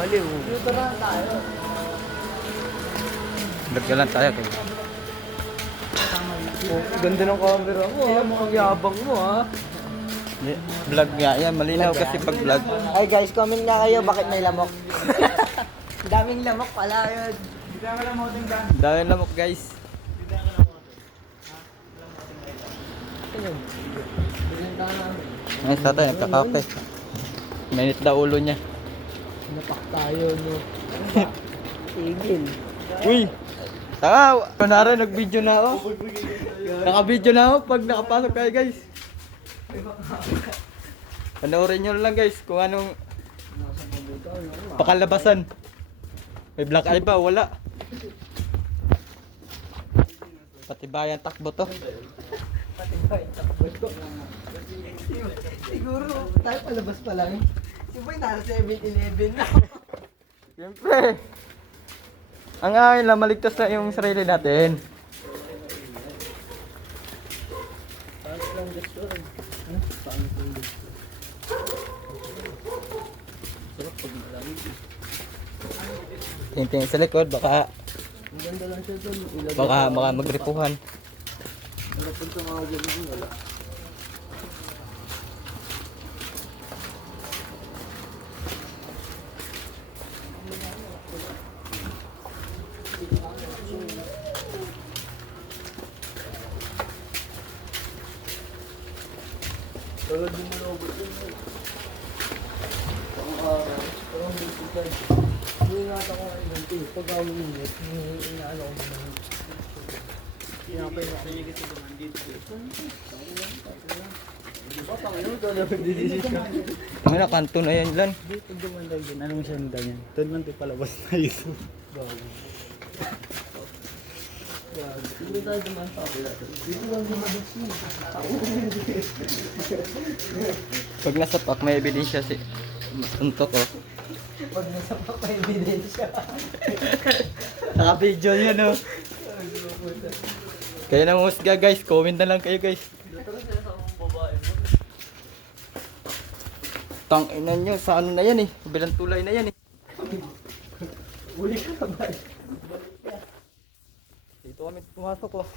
baliw. Dito na tayo. Naggalan tayo kayo. Oh, ganda ng camera mo ha. Mukhang yabang mo ha. Vlog nga yan, malinaw kasi pag vlog. Ay guys, comment nga kayo bakit may lamok. Daming lamok pala yun. Dahil lamok guys. Ay, tatay, nagkakape. Mainit daw ulo niya. Napak tayo no. Tigil. Uy! Tanga! Kunwari, nag-video na ako. Naka-video na ako pag nakapasok kayo guys. Panoorin nyo lang guys kung anong pakalabasan. May black eye ba? Wala. Patibayan takbo to. Siguro tayo palabas pa lang. Si Boy nasa 7-Eleven na. Siyempre. Ang akin lang, maligtas na yung sarili natin. Tingin sa likod, baka Maganda lang siya doon. baka magripuhan. Napunta mga dyan wala. Tulad yung malobot yun. Pang-araw. Parang bisikan. Iingatan ko ngayon ng tiyo. Pag ako minit, inaano ko naman. Pinapay na kasi kasi naman dito. Batang yun, ito na magdidesisyon. Ang ina, kanto na yan lan. Dito dumanday din. Anong siya ng ganyan? Doon lang tayo palabas tayo. Bago. Hindi tayo duman sa kapila. Dito lang lumabas mo. Pag nasa pak, may ebidensya si Untok oh. Pag nasa pa pa ebidensya. Naka-video yan oh. Kaya na musga guys, comment na lang kayo guys. Tangina nyo, sa ano na yan eh. Bilang tulay na yan eh. Uli ka na ba? Dito kami pumasok oh.